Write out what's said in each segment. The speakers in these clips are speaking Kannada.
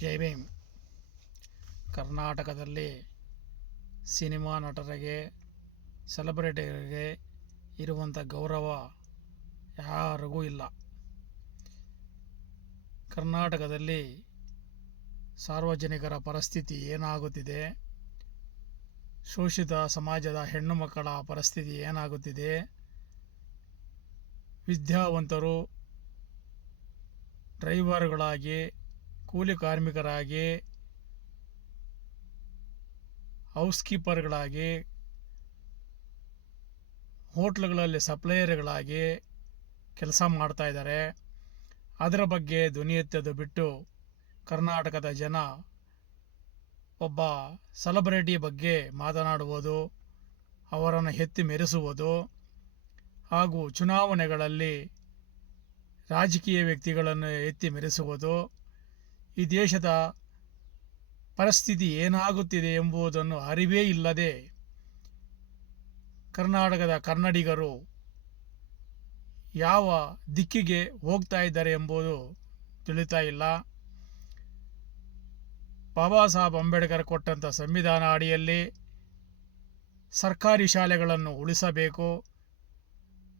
ಜೈ ಭೀಮ್. ಕರ್ನಾಟಕದಲ್ಲಿ ಸಿನಿಮಾ ನಟರಿಗೆ, ಸೆಲೆಬ್ರಿಟಿಗಳಿಗೆ ಇರುವಂಥ ಗೌರವ ಯಾರಿಗೂ ಇಲ್ಲ. ಕರ್ನಾಟಕದಲ್ಲಿ ಸಾರ್ವಜನಿಕರ ಪರಿಸ್ಥಿತಿ ಏನಾಗುತ್ತಿದೆ, ಶೋಷಿತ ಸಮಾಜದ ಹೆಣ್ಣು ಮಕ್ಕಳ ಪರಿಸ್ಥಿತಿ ಏನಾಗುತ್ತಿದೆ, ವಿದ್ಯಾವಂತರು ಡ್ರೈವರ್ಗಳಾಗಿ, ಕೂಲಿ ಕಾರ್ಮಿಕರಾಗಿ, ಹೌಸ್ ಕೀಪರ್ಗಳಾಗಿ, ಹೋಟ್ಲುಗಳಲ್ಲಿ ಸಪ್ಲೈಯರ್ಗಳಾಗಿ ಕೆಲಸ ಮಾಡ್ತಾ ಇದ್ದಾರೆ. ಅದರ ಬಗ್ಗೆ ಧ್ವನಿ ಎತ್ತೋದು ಬಿಟ್ಟು ಕರ್ನಾಟಕದ ಜನ ಒಬ್ಬ ಸೆಲೆಬ್ರಿಟಿ ಬಗ್ಗೆ ಮಾತನಾಡುವುದು, ಅವರನ್ನು ಎತ್ತಿ ಮೆರೆಸುವುದು ಹಾಗೂ ಚುನಾವಣೆಗಳಲ್ಲಿ ರಾಜಕೀಯ ವ್ಯಕ್ತಿಗಳನ್ನು ಎತ್ತಿ ಮೆರೆಸುವುದು, ಈ ದೇಶದ ಪರಿಸ್ಥಿತಿ ಏನಾಗುತ್ತಿದೆ ಎಂಬುದನ್ನು ಅರಿವೇ ಇಲ್ಲದೆ ಕರ್ನಾಟಕದ ಕನ್ನಡಿಗರು ಯಾವ ದಿಕ್ಕಿಗೆ ಹೋಗ್ತಾ ಇದ್ದಾರೆ ಎಂಬುದು ತಿಳಿತಾ ಇಲ್ಲ. ಬಾಬಾ ಸಾಹೇಬ್ ಅಂಬೇಡ್ಕರ್ ಕೊಟ್ಟಂಥ ಸಂವಿಧಾನ ಅಡಿಯಲ್ಲಿ ಸರ್ಕಾರಿ ಶಾಲೆಗಳನ್ನು ಉಳಿಸಬೇಕು.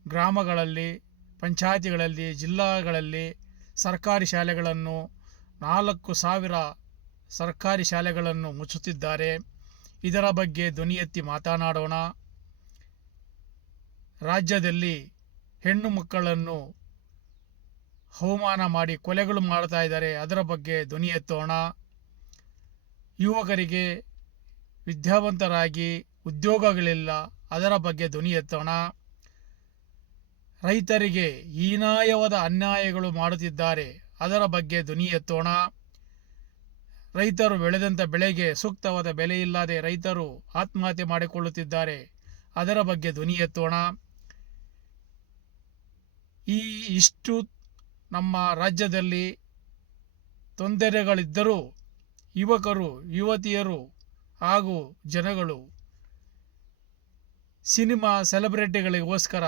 ಗ್ರಾಮಗಳಲ್ಲಿ, ಪಂಚಾಯತಿಗಳಲ್ಲಿ, ಜಿಲ್ಲಾಗಳಲ್ಲಿ ಸರ್ಕಾರಿ ಶಾಲೆಗಳನ್ನು 4,000 ಸರ್ಕಾರಿ ಶಾಲೆಗಳನ್ನು ಮುಚ್ಚುತ್ತಿದ್ದಾರೆ. ಇದರ ಬಗ್ಗೆ ಧ್ವನಿ ಎತ್ತಿ ಮಾತನಾಡೋಣ. ರಾಜ್ಯದಲ್ಲಿ ಹೆಣ್ಣು ಮಕ್ಕಳನ್ನು ಅವಮಾನ ಮಾಡಿ ಕೊಲೆಗಳು ಮಾಡ್ತಾ ಇದ್ದಾರೆ. ಅದರ ಬಗ್ಗೆ ಧ್ವನಿ ಎತ್ತೋಣ. ಯುವಕರಿಗೆ ವಿದ್ಯಾವಂತರಾಗಿ ಉದ್ಯೋಗಗಳಿಲ್ಲ, ಅದರ ಬಗ್ಗೆ ಧ್ವನಿ ಎತ್ತೋಣ. ರೈತರಿಗೆ ಹೀನಾಯವಾದ ಅನ್ಯಾಯಗಳು ಮಾಡುತ್ತಿದ್ದಾರೆ, ಅದರ ಬಗ್ಗೆ ಧ್ವನಿ ಎತ್ತೋಣ. ರೈತರು ಬೆಳೆದಂಥ ಬೆಳೆಗೆ ಸೂಕ್ತವಾದ ಬೆಲೆ ಇಲ್ಲದೆ ರೈತರು ಆತ್ಮಹತ್ಯೆ ಮಾಡಿಕೊಳ್ಳುತ್ತಿದ್ದಾರೆ, ಅದರ ಬಗ್ಗೆ ಧ್ವನಿ ಎತ್ತೋಣ. ಇಷ್ಟು ನಮ್ಮ ರಾಜ್ಯದಲ್ಲಿ ತೊಂದರೆಗಳಿದ್ದರೂ ಯುವಕರು, ಯುವತಿಯರು ಹಾಗೂ ಜನಗಳು ಸಿನಿಮಾ ಸೆಲೆಬ್ರಿಟಿಗಳಿಗೋಸ್ಕರ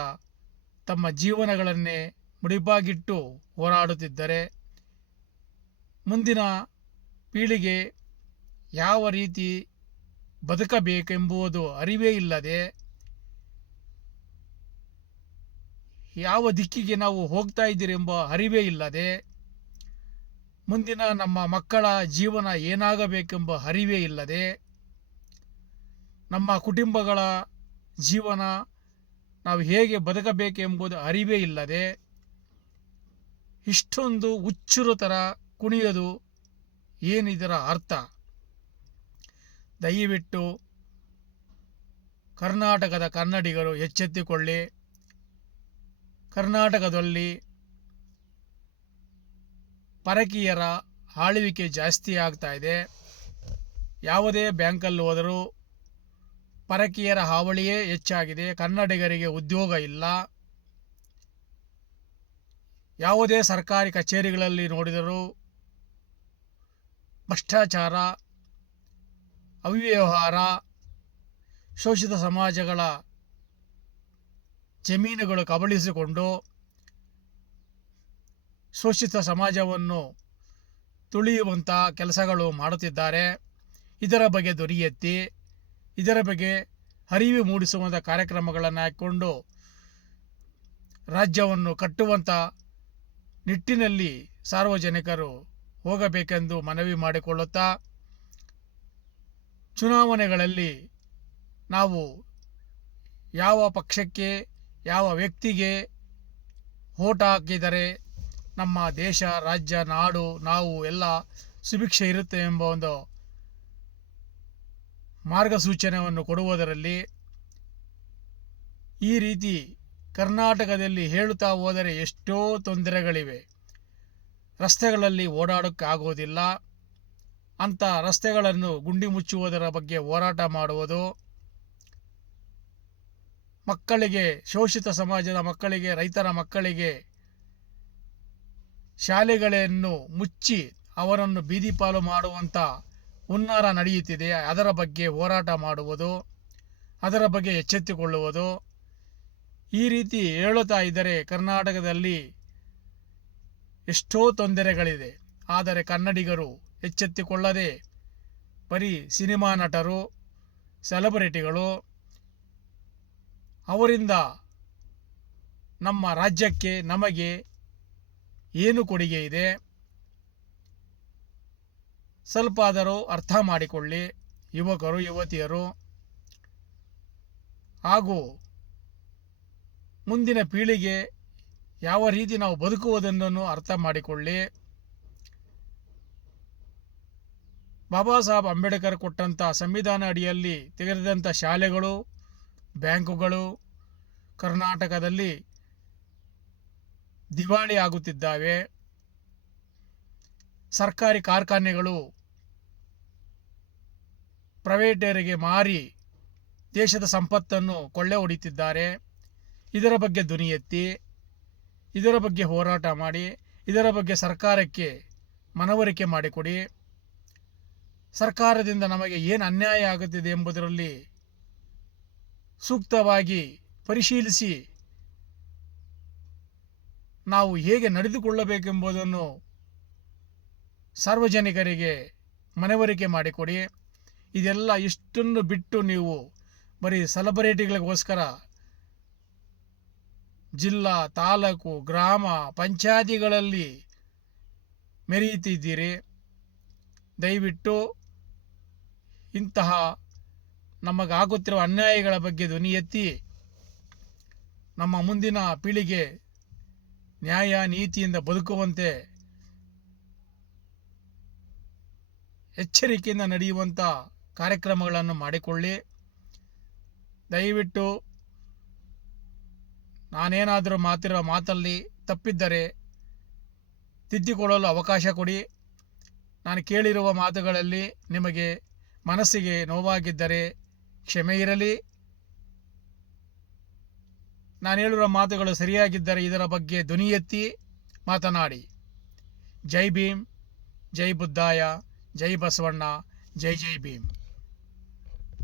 ತಮ್ಮ ಜೀವನಗಳನ್ನೇ ಮುಡಿಪಾಗಿಟ್ಟು ಹೋರಾಡುತ್ತಿದ್ದರೆ ಮುಂದಿನ ಪೀಳಿಗೆ ಯಾವ ರೀತಿ ಬದುಕಬೇಕೆಂಬುದು ಅರಿವೇ ಇಲ್ಲದೆ, ಯಾವ ದಿಕ್ಕಿಗೆ ನಾವು ಹೋಗ್ತಾ ಇದ್ದೀರೆಂಬ ಅರಿವೇ ಇಲ್ಲದೆ, ಮುಂದಿನ ನಮ್ಮ ಮಕ್ಕಳ ಜೀವನ ಏನಾಗಬೇಕೆಂಬ ಅರಿವೇ ಇಲ್ಲದೆ, ನಮ್ಮ ಕುಟುಂಬಗಳ ಜೀವನ ನಾವು ಹೇಗೆ ಬದುಕಬೇಕೆಂಬುದು ಅರಿವೇ ಇಲ್ಲದೆ ಇಷ್ಟೊಂದು ಹುಚ್ಚರು ಥರ ಕುಣಿಯೋದು ಏನಿದರ ಅರ್ಥ? ದಯವಿಟ್ಟು ಕರ್ನಾಟಕದ ಕನ್ನಡಿಗರು ಎಚ್ಚೆತ್ತುಕೊಳ್ಳಿ. ಕರ್ನಾಟಕದಲ್ಲಿ ಪರಕೀಯರ ಆಳ್ವಿಕೆ ಜಾಸ್ತಿ ಆಗ್ತಾ ಇದೆ. ಯಾವುದೇ ಬ್ಯಾಂಕಲ್ಲಿ ಹೋದರೂ ಪರಕೀಯರ ಹಾವಳಿಯೇ ಹೆಚ್ಚಾಗಿದೆ. ಕನ್ನಡಿಗರಿಗೆ ಉದ್ಯೋಗ ಇಲ್ಲ. ಯಾವುದೇ ಸರ್ಕಾರಿ ಕಚೇರಿಗಳಲ್ಲಿ ನೋಡಿದರೂ ಭ್ರಷ್ಟಾಚಾರ, ಅವ್ಯವಹಾರ, ಶೋಷಿತ ಸಮಾಜಗಳ ಜಮೀನುಗಳು ಕಬಳಿಸಿಕೊಂಡು ಶೋಷಿತ ಸಮಾಜವನ್ನು ತುಳಿಯುವಂಥ ಕೆಲಸಗಳು ಮಾಡುತ್ತಿದ್ದಾರೆ. ಇದರ ಬಗ್ಗೆ ಧ್ವನಿ ಎತ್ತಿ, ಇದರ ಬಗ್ಗೆ ಅರಿವು ಮೂಡಿಸುವಂಥ ಕಾರ್ಯಕ್ರಮಗಳನ್ನು ಹಾಕಿಕೊಂಡು ರಾಜ್ಯವನ್ನು ಕಟ್ಟುವಂಥ ನಿಟ್ಟಿನಲ್ಲಿ ಸಾರ್ವಜನಿಕರು ಹೋಗಬೇಕೆಂದು ಮನವಿ ಮಾಡಿಕೊಳ್ಳುತ್ತಾ, ಚುನಾವಣೆಗಳಲ್ಲಿ ನಾವು ಯಾವ ಪಕ್ಷಕ್ಕೆ, ಯಾವ ವ್ಯಕ್ತಿಗೆ ವೋಟ್ ಹಾಕಿದರೆ ನಮ್ಮ ದೇಶ, ರಾಜ್ಯ, ನಾಡು, ನಾವು ಎಲ್ಲ ಸುಭಿಕ್ಷೆ ಇರುತ್ತೆ ಎಂಬ ಒಂದು ಮಾರ್ಗಸೂಚನೆಯನ್ನು ಕೊಡುವುದರಲ್ಲಿ ಈ ರೀತಿ ಕರ್ನಾಟಕದಲ್ಲಿ ಹೇಳುತ್ತಾ ಹೋದರೆ ಎಷ್ಟೋ ತೊಂದರೆಗಳಿವೆ. ರಸ್ತೆಗಳಲ್ಲಿ ಓಡಾಡೋಕ್ಕಾಗೋದಿಲ್ಲ. ಅಂಥ ರಸ್ತೆಗಳನ್ನು ಗುಂಡಿ ಮುಚ್ಚುವುದರ ಬಗ್ಗೆ ಹೋರಾಟ ಮಾಡುವುದು, ಮಕ್ಕಳಿಗೆ, ಶೋಷಿತ ಸಮಾಜದ ಮಕ್ಕಳಿಗೆ, ರೈತರ ಮಕ್ಕಳಿಗೆ ಶಾಲೆಗಳನ್ನು ಮುಚ್ಚಿ ಅವರನ್ನು ಬೀದಿ ಪಾಲು ಮಾಡುವಂಥ ಹುನ್ನಾರ ನಡೆಯುತ್ತಿದೆ. ಅದರ ಬಗ್ಗೆ ಹೋರಾಟ ಮಾಡುವುದು, ಅದರ ಬಗ್ಗೆ ಎಚ್ಚೆತ್ತುಕೊಳ್ಳುವುದು. ಈ ರೀತಿ ಹೇಳುತ್ತಾ ಇದ್ದರೆ ಕರ್ನಾಟಕದಲ್ಲಿ ಎಷ್ಟೋ ತೊಂದರೆಗಳಿದೆ. ಆದರೆ ಕನ್ನಡಿಗರು ಎಚ್ಚೆತ್ತುಕೊಳ್ಳದೆ ಬರೀ ಸಿನಿಮಾ ನಟರು, ಸೆಲೆಬ್ರಿಟಿಗಳು, ಅವರಿಂದ ನಮ್ಮ ರಾಜ್ಯಕ್ಕೆ ನಮಗೆ ಏನು ಕೊಡುಗೆ ಇದೆ ಸ್ವಲ್ಪ ಆದರೂ ಅರ್ಥ ಮಾಡಿಕೊಳ್ಳಿ ಯುವಕರು, ಯುವತಿಯರು, ಹಾಗೂ ಮುಂದಿನ ಪೀಳಿಗೆ ಯಾವ ರೀತಿ ನಾವು ಬದುಕುವುದನ್ನು ಅರ್ಥ ಮಾಡಿಕೊಳ್ಳಿ. ಬಾಬಾ ಸಾಹೇಬ್ ಅಂಬೇಡ್ಕರ್ ಕೊಟ್ಟಂಥ ಸಂವಿಧಾನ ಅಡಿಯಲ್ಲಿ ತೆಗೆದಂಥ ಶಾಲೆಗಳು, ಬ್ಯಾಂಕುಗಳು ಕರ್ನಾಟಕದಲ್ಲಿ ದಿವಾಳಿ ಆಗುತ್ತಿದ್ದಾವೆ. ಸರ್ಕಾರಿ ಕಾರ್ಖಾನೆಗಳು ಪ್ರೈವೇಟರಿಗೆ ಮಾರಿ ದೇಶದ ಸಂಪತ್ತನ್ನು ಕೊಳ್ಳೆ ಹೊಡೆಯುತ್ತಿದ್ದಾರೆ. ಇದರ ಬಗ್ಗೆ ಧ್ವನಿ ಎತ್ತಿ, ಇದರ ಬಗ್ಗೆ ಹೋರಾಟ ಮಾಡಿ, ಇದರ ಬಗ್ಗೆ ಸರ್ಕಾರಕ್ಕೆ ಮನವರಿಕೆ ಮಾಡಿಕೊಡಿ. ಸರ್ಕಾರದಿಂದ ನಮಗೆ ಏನು ಅನ್ಯಾಯ ಆಗುತ್ತಿದೆ ಎಂಬುದರಲ್ಲಿ ಸೂಕ್ತವಾಗಿ ಪರಿಶೀಲಿಸಿ ನಾವು ಹೇಗೆ ನಡೆದುಕೊಳ್ಳಬೇಕೆಂಬುದನ್ನು ಸಾರ್ವಜನಿಕರಿಗೆ ಮನವರಿಕೆ ಮಾಡಿಕೊಡಿ. ಇದೆಲ್ಲ ಇಷ್ಟನ್ನು ಬಿಟ್ಟು ನೀವು ಬರೀ ಸೆಲೆಬ್ರಿಟಿಗಳಿಗೋಸ್ಕರ ಜಿಲ್ಲಾ, ತಾಲೂಕು, ಗ್ರಾಮ ಪಂಚಾಯತಿಗಳಲ್ಲಿ ಮೆರೆಯುತ್ತಿದ್ದೀರಿ. ದಯವಿಟ್ಟು ಇಂತಹ ನಮಗಾಗುತ್ತಿರುವ ಅನ್ಯಾಯಗಳ ಬಗ್ಗೆ ಧ್ವನಿ ಎತ್ತಿ ನಮ್ಮ ಮುಂದಿನ ಪೀಳಿಗೆ ನ್ಯಾಯ ನೀತಿಯಿಂದ ಬದುಕುವಂತೆ ಎಚ್ಚರಿಕೆಯಿಂದ ನಡೆಯುವಂಥ ಕಾರ್ಯಕ್ರಮಗಳನ್ನು ಮಾಡಿಕೊಳ್ಳಿ. ದಯವಿಟ್ಟು ನಾನೇನಾದರೂ ಮಾತಲ್ಲಿ ತಪ್ಪಿದ್ದರೆ ತಿದ್ದಿಕೊಳ್ಳಲು ಅವಕಾಶ ಕೊಡಿ. ನಾನು ಕೇಳಿರುವ ಮಾತುಗಳಲ್ಲಿ ನಿಮಗೆ ಮನಸ್ಸಿಗೆ ನೋವಾಗಿದ್ದರೆ ಕ್ಷಮೆ ಇರಲಿ. ನಾನು ಹೇಳಿರುವ ಮಾತುಗಳು ಸರಿಯಾಗಿದ್ದರೆ ಇದರ ಬಗ್ಗೆ ಧ್ವನಿ ಎತ್ತಿ ಮಾತನಾಡಿ. ಜೈ ಭೀಮ್, ಜೈ ಬುದ್ಧಾಯ, ಜೈ ಬಸವಣ್ಣ, ಜೈ ಜೈ ಭೀಮ್.